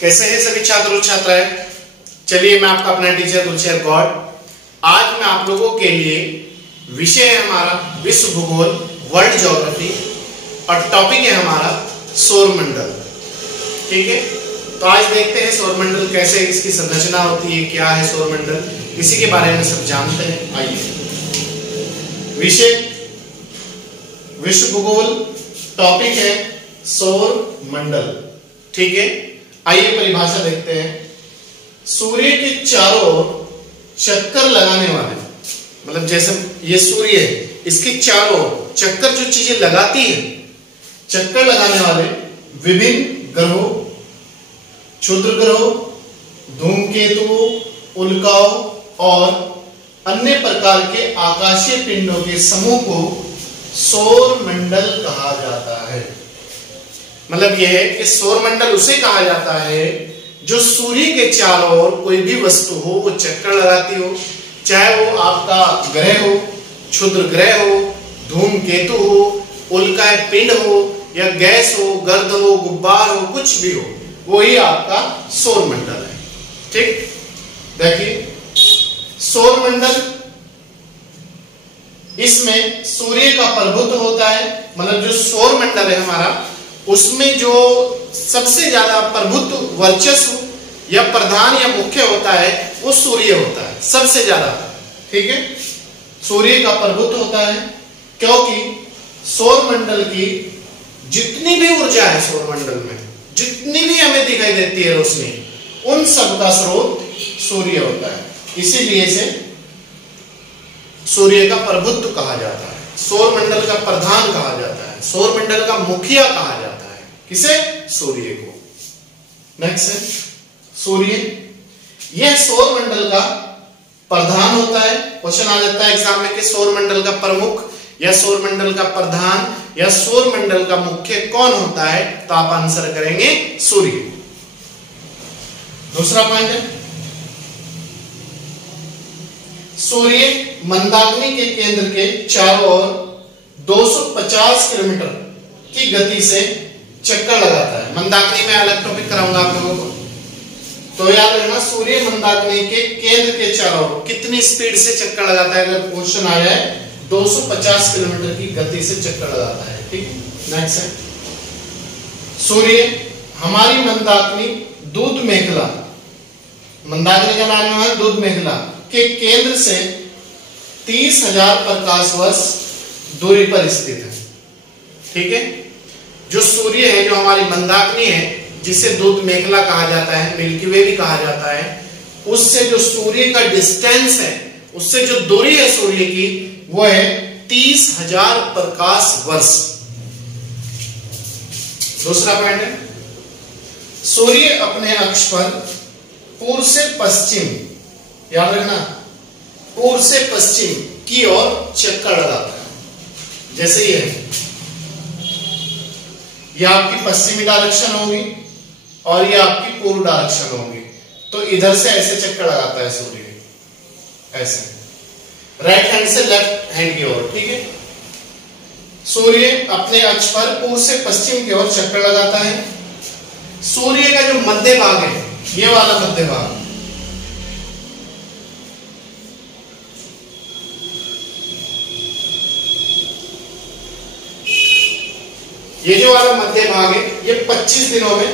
कैसे हैं सभी छात्र और छात्राएं? चलिए मैं आपका अपना टीचर गुलशेर गॉड। आज मैं आप लोगों के लिए विषय है हमारा विश्व भूगोल, वर्ल्ड ज्योग्राफी, और टॉपिक है हमारा सौरमंडल। ठीक है, तो आज देखते हैं सौरमंडल कैसे, इसकी संरचना होती है, क्या है सौरमंडल, इसी के बारे में सब जानते हैं। आइए, विषय विश्व भूगोल, टॉपिक है सौरमंडल। ठीक है, आइए परिभाषा देखते हैं। सूर्य के चारों ओर चक्कर लगाने वाले, मतलब जैसे ये सूर्य है, इसके चारों ओर चक्कर जो चीजें लगाती है, चक्कर लगाने वाले विभिन्न ग्रहों, क्षुद्र ग्रहों, धूमकेतुओं, उल्काओं और अन्य प्रकार के आकाशीय पिंडों के समूह को सौरमंडल कहा जाता है। मतलब यह है कि सौरमंडल उसे कहा जाता है जो सूर्य के चारों ओर कोई भी वस्तु हो वो चक्कर लगाती हो, चाहे वो आपका ग्रह हो, क्षुद्र ग्रह हो, धूमकेतु हो, उल्काएं पिंड हो, या गैस हो, गर्द हो, गुब्बार हो, कुछ भी हो, वही आपका सौरमंडल है। ठीक, देखिए सौरमंडल, इसमें सूर्य का प्रभुत्व होता है। मतलब जो सौरमंडल है हमारा, उसमें जो सबसे ज्यादा प्रभुत्व, वर्चस्व या प्रधान या मुख्य होता है वो सूर्य होता है सबसे ज्यादा। ठीक है, सूर्य का प्रभुत्व होता है, क्योंकि सौरमंडल की जितनी भी ऊर्जा है, सौरमंडल में जितनी भी हमें दिखाई देती है रोशनी, उन सब का स्रोत सूर्य होता है। इसीलिए इसे सूर्य का प्रभुत्व कहा जाता है, सौरमंडल का प्रधान कहा जाता है, सौरमंडल का मुखिया कहा जाता है। किसे? सूर्य को। नेक्स्ट है सूर्य, यह सौरमंडल का प्रधान होता है। क्वेश्चन आ जाता है एग्जाम में कि सौरमंडल का प्रमुख या सौरमंडल का प्रधान या सौरमंडल का मुख्य कौन होता है, तो आप आंसर करेंगे सूर्य। दूसरा पॉइंट है, सूर्य मंदाकिनी के केंद्र के चारों ओर 250 किलोमीटर की गति से चक्कर लगाता है। मंदाकिनी में अलग टॉपिक कराऊंगा आप लोगों को, तो याद रखना सूर्य मंदाकिनी के केंद्र के चारों ओर कितनी स्पीड से चक्कर लगाता है। अगर क्वेश्चन आ जाए 250 किलोमीटर की गति से चक्कर लगाता है। ठीक है, नेक्स्ट है सूर्य हमारी मंदाकिनी दूध मेखला, मंदाकिनी का नाम है दूध मेखला, के केंद्र से 30,000 प्रकाश वर्ष दूरी पर स्थित है। ठीक है, जो सूर्य है, जो हमारी मंदाकिनी है, जिसे दूध मेखला कहा जाता है, मिल्की वे भी कहा जाता है, उससे जो सूर्य का डिस्टेंस है, उससे जो दूरी है सूर्य की, वो है 30,000 प्रकाश वर्ष। दूसरा पॉइंट है, सूर्य अपने अक्ष पर पूर्व से पश्चिम, याद रखना, पूर्व से पश्चिम की ओर चक्कर लगाता है। जैसे ये है, यह आपकी पश्चिमी डायरेक्शन होगी और ये आपकी पूर्व डायरेक्शन होगी, तो इधर से ऐसे चक्कर लगाता है सूर्य, ऐसे राइट हैंड से लेफ्ट हैंड की ओर। ठीक है, सूर्य अपने अक्ष पर पूर्व से पश्चिम की ओर चक्कर लगाता है। सूर्य का जो मध्य भाग है, ये वाला मध्य भाग, ये जो वाला मध्य भाग है, ये 25 दिनों में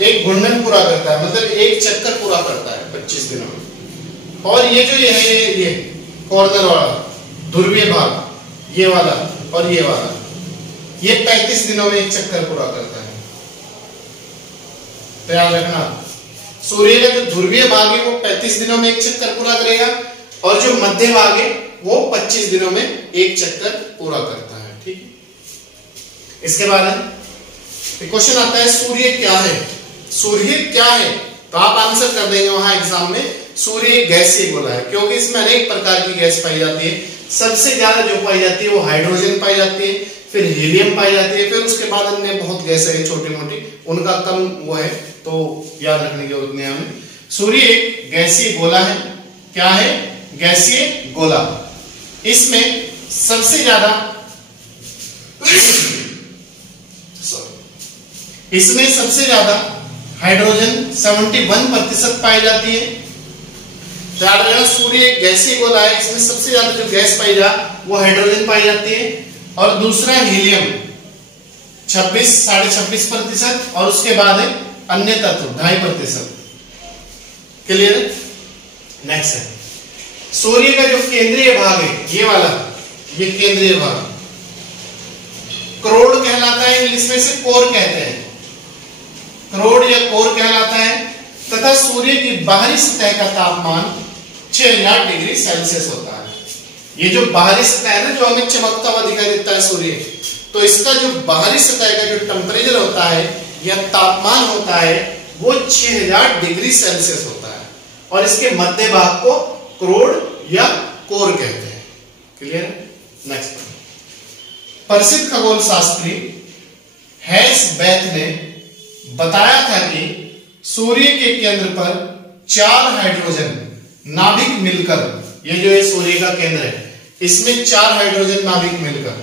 एक घूर्णन पूरा करता है, मतलब एक चक्कर पूरा करता है 25 दिनों में। और ये जो ये कॉर्नर वाला ध्रुवीय भाग, ये वाला और ये वाला, ये 35 दिनों में एक चक्कर पूरा करता है। तो याद रखना, सूर्य का जो ध्रुवीय भाग है वो 35 दिनों में एक चक्कर पूरा करेगा, और जो मध्य भाग है वो 25 दिनों में एक चक्कर पूरा करता है। ठीक है, इसके बाद क्वेश्चन आता है सूर्य क्या है। सूर्य क्या है, तो आप आंसर कर देंगे वहां एग्जाम में, सूर्य गैसीय गोला है, क्योंकि इसमें अनेक प्रकार की गैस पाई जाती है। सबसे ज्यादा जो पाई जाती है वो हाइड्रोजन पाई जाती है, फिर हीलियम पाई जाती है, फिर उसके बाद अन्य बहुत गैस है छोटी मोटी, उनका कम वो है, तो याद रखने की जरूरत नहीं है हमें। सूर्य एक गैसीय गोला है। क्या है? गैसीय गोला। इसमें सबसे ज्यादा इसमें सबसे ज्यादा हाइड्रोजन 71% पाई जाती है। याद रखना सूर्य एक गैसीय गोला है, इसमें सबसे ज्यादा जो गैस पाई जा वो हाइड्रोजन पाई जाती है, और दूसरा हीलियम 26-26.5%, और उसके बाद है अन्य तत्व 2.5%। क्लियर? नेक्स्ट है सूर्य का जो केंद्रीय भाग है, ये वाला, ये केंद्रीय भाग करोड़ कहलाता है, इंग्लिश में से कोर कहते हैं, करोड़ या कोर कहलाता है, तथा सूर्य की बाहरी सतह का तापमान 6000 डिग्री सेल्सियस होता है। ये जो बाहरी सतह है ना, जो हमें चमकता हुआ दिखाई देता है सूर्य, तो इसका जो बाहरी सतह का जो टेम्परेचर होता है या तापमान होता है वो 6000 डिग्री सेल्सियस होता है, और इसके मध्य भाग को करोड़ या कोर कहते हैं। क्लियर? नेक्स्ट, प्रसिद्ध खगोल शास्त्री हैस-बैथ ने बताया था कि सूर्य के केंद्र पर 4 हाइड्रोजन नाभिक मिलकर, ये जो है सूर्य का केंद्र है, इसमें 4 हाइड्रोजन नाभिक मिलकर,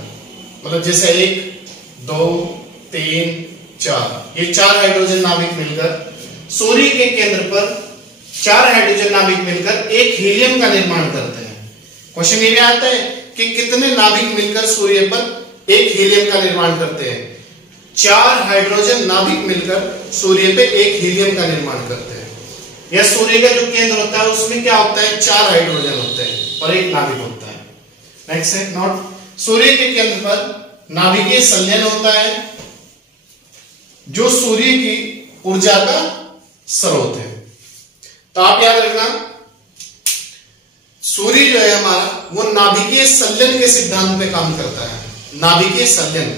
मतलब जैसे 1 2 3 4, ये 4 हाइड्रोजन नाभिक मिलकर सूर्य के केंद्र पर 4 हाइड्रोजन नाभिक मिलकर एक हीलियम का निर्माण करते हैं। क्वेश्चन ये आता है कि कितने नाभिक मिलकर सूर्य पर एक हीलियम का निर्माण करते हैं? 4 हाइड्रोजन नाभिक मिलकर सूर्य पे एक हीलियम का निर्माण करते हैं। यह सूर्य का जो केंद्र होता है उसमें क्या होता है? 4 हाइड्रोजन होते हैं और एक नाभिक होता है। नेक्स्ट है नोट, सूर्य के केंद्र पर नाभिकीय संलयन होता है जो सूर्य की ऊर्जा का स्रोत है। तो आप याद रखना, सूर्य जो है हमारा वो नाभिकीय संलयन के सिद्धांत पे काम करता है। नाभिकीय संलयन,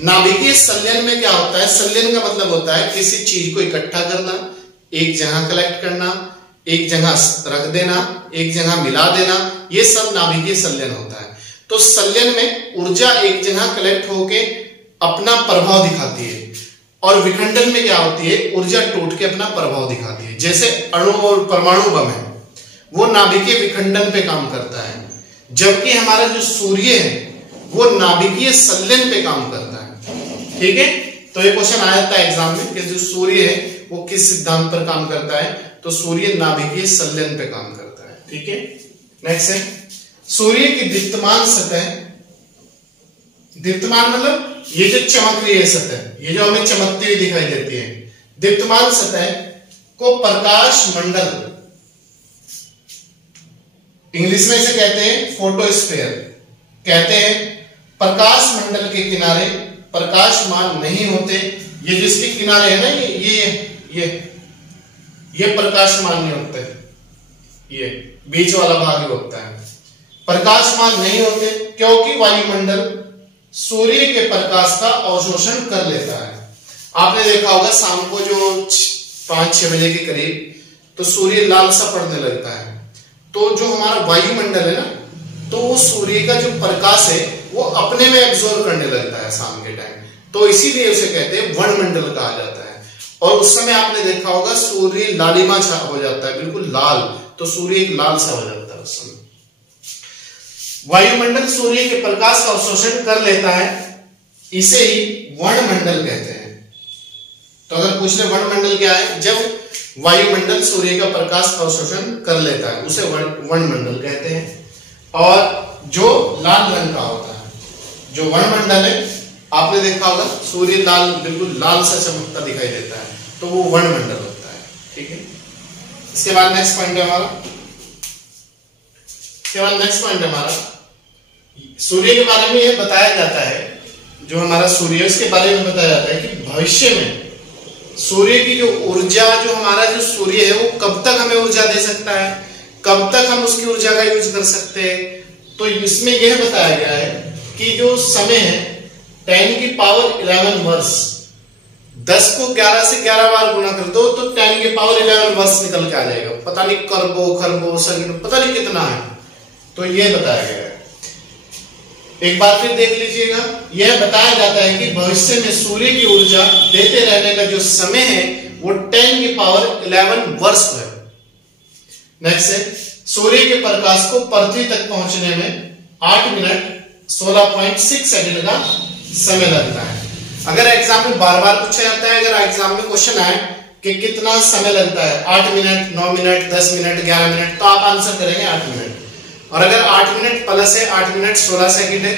नाभिकीय संलयन में क्या होता है? संलयन का मतलब होता है किसी चीज को इकट्ठा करना, एक जगह कलेक्ट करना, एक जगह रख देना, एक जगह मिला देना, ये सब नाभिकीय संलयन होता है। तो संलयन में ऊर्जा एक जगह कलेक्ट होके अपना प्रभाव दिखाती है, और विखंडन में क्या होती है? ऊर्जा टूट के अपना प्रभाव दिखाती है। जैसे अणु और परमाणु बम है, वो नाभिकीय विखंडन पे काम करता है, जबकि हमारा जो सूर्य है वो नाभिकीय संलयन पे काम करता है। ठीक है, तो ये क्वेश्चन आया था एग्जाम में कि जो सूर्य है वो किस सिद्धांत पर काम करता है? तो सूर्य नाभिकीय संलयन पे काम करता है। ठीक है, नेक्स्ट है सूर्य की दीप्तमान सतह, दीप्तमान मतलब ये जो चमक रही है सतह, ये जो हमें चमकती हुई दिखाई देती है, दीप्तमान सतह को प्रकाश मंडल, इंग्लिश में इसे कहते हैं फोटोस्फीयर कहते हैं। प्रकाश मंडल के किनारे प्रकाशमान नहीं होते। ये जिसके किनारे है ना, ये प्रकाशमान नहीं होते, ये बीच वाला भाग ही होता है। प्रकाशमान नहीं होते क्योंकि वायुमंडल सूर्य के प्रकाश का अवशोषण कर लेता है। आपने देखा होगा शाम को जो 5-6 बजे के करीब तो सूर्य लाल सा पड़ने लगता है, तो जो हमारा वायुमंडल है ना, तो वो सूर्य का जो प्रकाश है वो अपने में एब्जॉर्ब करने लगता है शाम के टाइम, तो इसीलिए उसे कहते हैं वर्णमंडल कहा जाता है। और उस समय आपने देखा होगा सूर्य लालिमा सा हो जाता है, बिल्कुल लाल, तो सूर्य एक लाल सा हो जाता है उस समय। वायुमंडल सूर्य के प्रकाश का अवशोषण कर लेता है, इसे ही वर्णमंडल कहते हैं। तो अगर पूछ ले वर्णमंडल क्या है? जब वायुमंडल सूर्य का प्रकाश का अवशोषण कर लेता है उसे वर्णमंडल कहते हैं। और जो लाल रंग का होता है, जो वर्णमंडल है, आपने देखा होगा सूर्य लाल, बिल्कुल लाल सा चमकता दिखाई देता है, तो वो वर्णमंडल होता है। ठीक है, इसके बाद नेक्स्ट पॉइंट है हमारा, इसके बाद नेक्स्ट पॉइंट है हमारा, सूर्य के बारे में यह बताया जाता है, जो हमारा सूर्य है उसके बारे में बताया जाता है कि भविष्य में सूर्य की जो ऊर्जा, जो हमारा जो सूर्य है वो कब तक हमें ऊर्जा दे सकता है, कब तक हम उसकी ऊर्जा का यूज कर सकते हैं। तो इसमें यह बताया गया है कि जो समय है 10⁻11 वर्ष, 10 को 11 से 11 बार गुना कर दो तो 10⁻11 वर्ष निकल के आ जाएगा। पता नहीं करबो खरबो सर पता नहीं कितना है, तो यह बताया गया है। एक बार फिर देख लीजिएगा, यह बताया जाता है कि भविष्य में सूर्य की ऊर्जा देते रहने का जो समय है वो 10⁻11 वर्ष है। नेक्स्ट है सूर्य के प्रकाश को पृथ्वी तक पहुंचने में 8 मिनट 16.6 सेकंड का समय लगता है। अगर एग्जाम में बार बार पूछा जाता है, अगर एग्जाम में क्वेश्चन आए कि कितना समय लगता है, 8 मिनट, 9 मिनट, 10 मिनट, 11 मिनट, तो आप आंसर करेंगे 8 मिनट। और अगर 8 मिनट प्लस है, 8 मिनट 16 सेकंड है,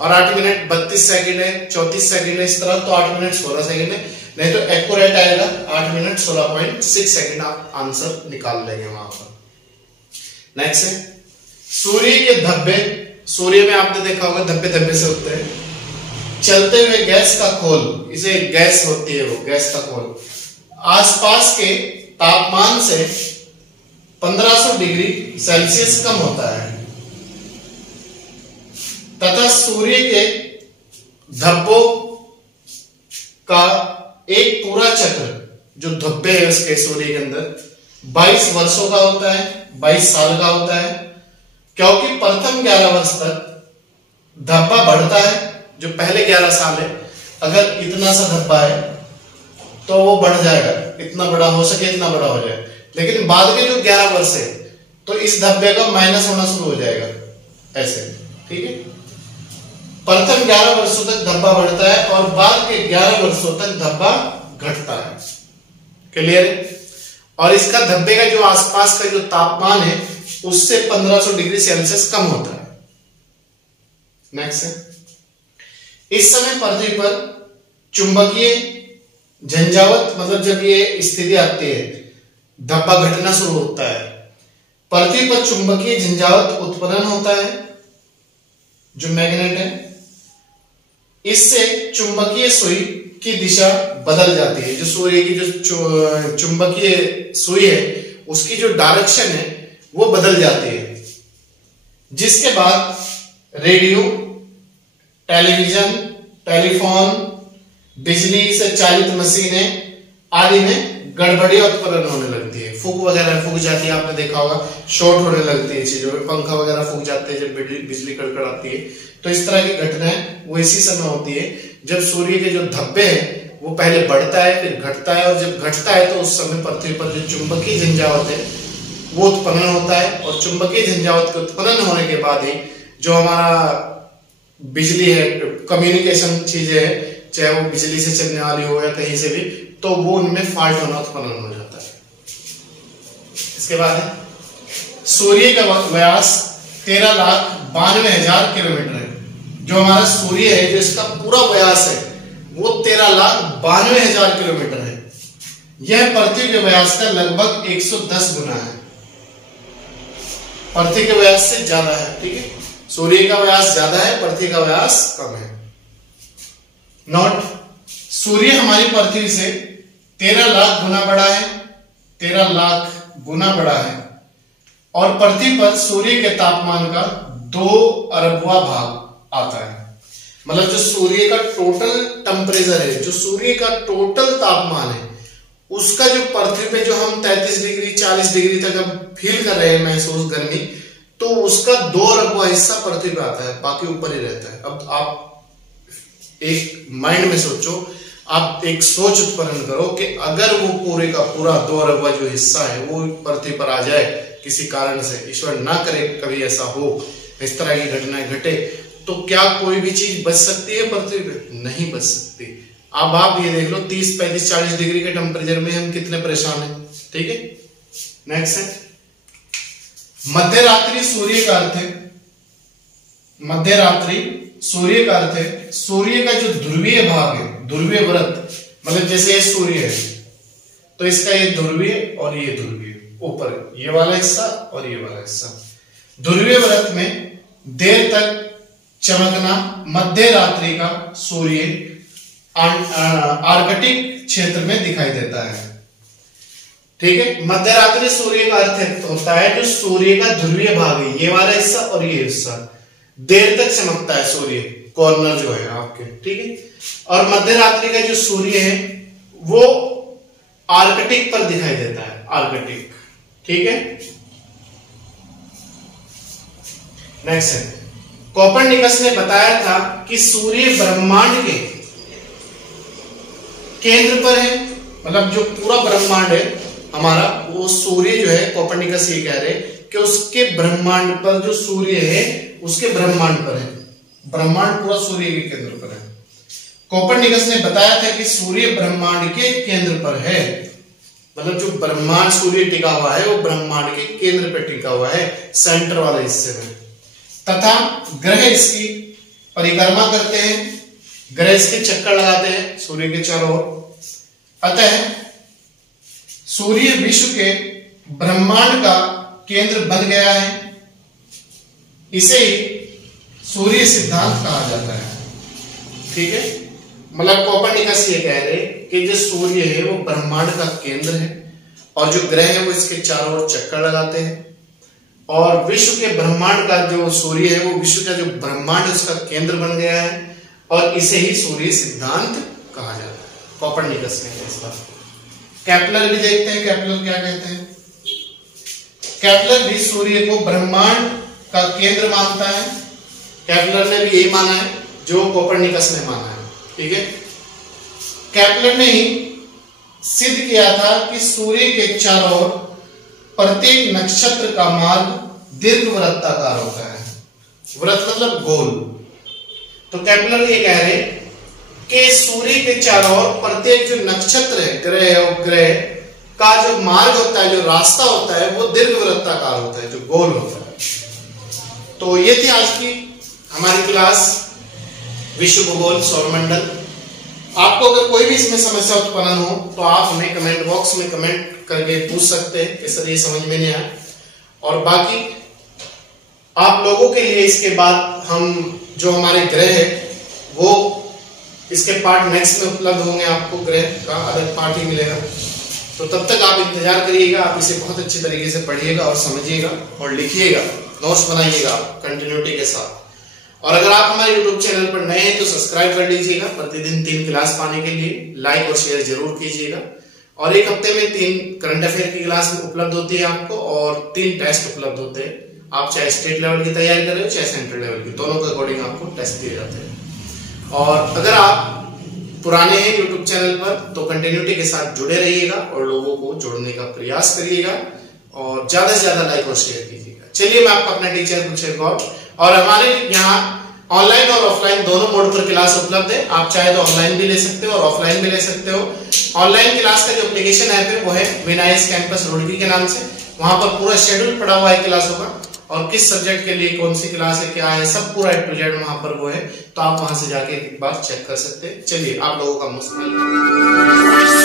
और 8 मिनट 32 सेकंड है, 34 सेकंड है, इस तरह, तो 8 मिनट 16 सेकंड है, नहीं तो एक्यूरेट आएगा 8 मिनट 16.6 सेकंड, आप आंसर निकाल लेंगे वहां पर। नेक्स्ट है सूर्य के धब्बे। सूर्य में आपने देखा होगा धब्बे धब्बे से होते हैं। चलते हुए गैस का खोल, इसे गैस होती है वो गैस का खोल, आसपास के तापमान से 1500 डिग्री सेल्सियस कम होता है तथा सूर्य के धब्बों का एक पूरा चक्र, जो धब्बे है उसके सूर्य के अंदर, 22 वर्षों का होता है, 22 साल का होता है। क्योंकि प्रथम 11 वर्ष तक धब्बा बढ़ता है, जो पहले 11 साल है, अगर इतना सा धब्बा है तो वो बढ़ जाएगा, इतना बड़ा हो सके इतना बड़ा हो जाए, लेकिन बाद के जो 11 वर्ष है तो इस धब्बे का माइनस होना शुरू हो जाएगा, ऐसे, ठीक है। प्रथम 11 वर्षों तक धब्बा बढ़ता है और बाद के 11 वर्षों तक धब्बा घटता है। क्लियर है? और इसका धब्बे का जो आसपास का जो तापमान है उससे 1500 डिग्री सेल्सियस कम होता है। नेक्स्ट है, इस समय पृथ्वी पर चुंबकीय झंझावत, मतलब जब ये स्थिति आती है, धब्बा घटना शुरू होता है, पृथ्वी पर चुंबकीय झंझावत उत्पन्न होता है, जो मैग्नेट है, इससे चुंबकीय सुई की दिशा बदल जाती है। जो सूर्य की जो चुंबकीय सुई है उसकी जो डायरेक्शन है वो बदल जाती है, जिसके बाद रेडियो, टेलीविजन, टेलीफोन, बिजली से चालित मशीनें आदि में गड़बड़ी उत्पन्न होने लगती है। फूक वगैरह फूक जाती है, आपने देखा होगा, शॉर्ट होने लगती है चीजों में, पंखा वगैरह फूक जाते हैं जब बिजली कड़कड़ाती है। तो इस तरह की घटनाएं वो इसी समय होती है जब सूर्य के जो धब्बे हैं वो पहले बढ़ता है फिर घटता है, और जब घटता है तो उस समय पृथ्वी पर जो चुंबकीय झंझावत है वो उत्पन्न होता है। और चुंबकीय झंझावत के उत्पन्न होने के बाद ही जो हमारा बिजली है, कम्युनिकेशन चीजें है, चाहे वो बिजली से चलने वाली हो या कहीं से भी, तो वो उनमें फॉल्ट होना उत्पन्न हो जाता है। इसके बाद है सूर्य का व्यास 13,92,000 किलोमीटर है। जो हमारा सूर्य है, जो इसका पूरा व्यास है वो 13,92,000 किलोमीटर है। यह पृथ्वी के व्यास का लगभग 110 गुना है, पृथ्वी के व्यास से ज्यादा है, ठीक है। सूर्य का व्यास ज्यादा है, पृथ्वी का व्यास कम है। नोट, सूर्य हमारी पृथ्वी से 13 लाख गुना बड़ा है, 13 लाख गुना बड़ा है, और पृथ्वी पर सूर्य के तापमान का 2 अरबवां भाग आता है। मतलब जो सूर्य का टोटल टेम्परेचर है, जो सूर्य का टोटल तापमान है, उसका जो पृथ्वी पे जो हम 33 डिग्री 40 डिग्री तक हम फील कर रहे हैं महसूस गर्मी, तो उसका 2 अरबवां हिस्सा पृथ्वी पे आता है, बाकी ऊपर ही रहता है। अब आप एक माइंड में सोचो, आप एक सोच उत्पन्न करो कि अगर वो पूरे का पूरा 2 अरबवां जो हिस्सा है वो पृथ्वी पर आ जाए किसी कारण से, ईश्वर ना करे कभी ऐसा हो, इस तरह की घटनाएं घटे, तो क्या कोई भी चीज बच सकती है पृथ्वी पे? नहीं बच सकती। अब आप ये देख लो 30, 35, 40 डिग्री के टेम्परेचर में हम कितने परेशान हैं, ठीक है। नेक्स्ट है मध्य रात्रि। सूर्य का अर्थ है मध्य रात्रि, सूर्य का अर्थ है सूर्य का जो ध्रुवीय भाग है, ध्रुवीय व्रत, मतलब जैसे ये सूर्य है तो इसका ये ध्रुवीय और ये ध्रुवीय, ऊपर ये वाला हिस्सा और ये वाला हिस्सा। ध्रुवीय व्रत में देर तक चमकना मध्य रात्रि का सूर्य आर्कटिक क्षेत्र में दिखाई देता है, ठीक है। मध्य रात्रि सूर्य का अर्थ होता है जो सूर्य का ध्रुवीय भाग है, ये वाला हिस्सा और ये हिस्सा, देर तक चमकता है सूर्य, कॉर्नर जो है आपके, ठीक है। और मध्य रात्रि का जो सूर्य है वो आर्कटिक पर दिखाई देता है, आर्कटिक, ठीक है। नेक्स्ट है कोपरनिकस ने बताया था कि सूर्य ब्रह्मांड के केंद्र पर है, मतलब जो पूरा ब्रह्मांड है हमारा, वो सूर्य जो है, कोपरनिकस ये कह रहे कि उसके ब्रह्मांड पर जो सूर्य है उसके ब्रह्मांड पर है, ब्रह्मांड पूरा सूर्य के केंद्र पर है। कोपरनिकस ने बताया था कि सूर्य ब्रह्मांड के केंद्र पर है, मतलब जो ब्रह्मांड सूर्य टिका हुआ है वो ब्रह्मांड के केंद्र पे टिका हुआ है, सेंटर वाले हिस्से में, तथा ग्रह इसकी परिक्रमा करते हैं, ग्रह इसके चक्कर लगाते हैं सूर्य के चारों ओर। अतः सूर्य विश्व के ब्रह्मांड का केंद्र बन गया है। इसे ही सूर्य सिद्धांत कहा जाता है। ठीक है, मतलब कोपर्निकस ये कह रहे कि जो सूर्य है वो ब्रह्मांड का केंद्र है और जो ग्रह है वो इसके चारों ओर चक्कर लगाते हैं, और विश्व के ब्रह्मांड का जो सूर्य है वो विश्व का जो ब्रह्मांड है उसका केंद्र बन गया है, और इसे ही सूर्य सिद्धांत कहा जाता है। कोपर्निकस ने इस बात को। केपलर भी देखते हैं, केपलर क्या कहते हैं। केपलर भी सूर्य को ब्रह्मांड का केंद्र मानता है। केपलर ने भी यही माना है जो कोपर्निकस ने माना है। ठीक है, केपलर ने ही सिद्ध किया था कि सूर्य के चारों ओर प्रत्येक नक्षत्र का मार्ग दीर्घवृत्ताकार होता है। वृत्त मतलब गोल। तो केपलर ये कह रहे कि सूर्य के चारों ओर प्रत्येक जो नक्षत्र है, ग्रह और ग्रह का जो मार्ग होता है, जो रास्ता होता है, वो दीर्घवृत्ताकार होता है, जो गोल होता है। तो ये थी आज की हमारी क्लास विश्व भूगोल सौरमंडल। आपको अगर कोई भी इसमें समस्या उत्पन्न हो तो आप हमें कमेंट बॉक्स में कमेंट करके पूछ सकते हैं कि सर ये समझ में नहीं आया। और बाकी आप लोगों के लिए इसके बाद हम जो हमारे ग्रह है वो इसके पार्ट नेक्स्ट में उपलब्ध होंगे। आपको ग्रह का अलग पार्ट ही मिलेगा, तो तब तक आप इंतजार करिएगा। आप इसे बहुत अच्छी तरीके से पढ़िएगा और समझिएगा और लिखिएगा, नोट्स बनाइएगा कंटिन्यूटी के साथ। और अगर आप हमारे YouTube चैनल पर नए हैं तो सब्सक्राइब कर लीजिएगा। प्रतिदिन 3 क्लास पाने के लिए लाइक और शेयर जरूर कीजिएगा। और एक हफ्ते में 3 करंट अफेयर की क्लास उपलब्ध होती है आपको, और 3 टेस्ट उपलब्ध होते हैं। आप चाहे स्टेट लेवल की तैयारी कर रहे हो चाहे सेंट्रल लेवल की, दोनों के अकॉर्डिंग आपको टेस्ट दिए जाते हैं। और अगर आप पुराने हैं YouTube चैनल पर तो कंटिन्यूटी के साथ जुड़े रहिएगा और लोगों को जोड़ने का प्रयास करिएगा, और ज्यादा से ज्यादा लाइक और शेयर कीजिएगा। चलिए, मैं आपका अपना टीचर गुलशेर गौर, और हमारे यहाँ ऑनलाइन और ऑफलाइन दोनों मोड पर क्लास उपलब्ध है। आप चाहे तो ऑनलाइन भी ले सकते हो और ऑफलाइन भी ले सकते हो। ऑनलाइन क्लास का जो एप्लीकेशन ऐप है वो है विनायस कैंपस रुड़की के नाम से। वहां पर पूरा शेड्यूल पड़ा हुआ है क्लासों का, और किस सब्जेक्ट के लिए कौन सी क्लास है, क्या है, सब पूरा A to Z वहां पर वो है। तो आप वहां से जाके एक बार चेक कर सकते हैं। चलिए, आप लोगों का मोस्ट वेलकम।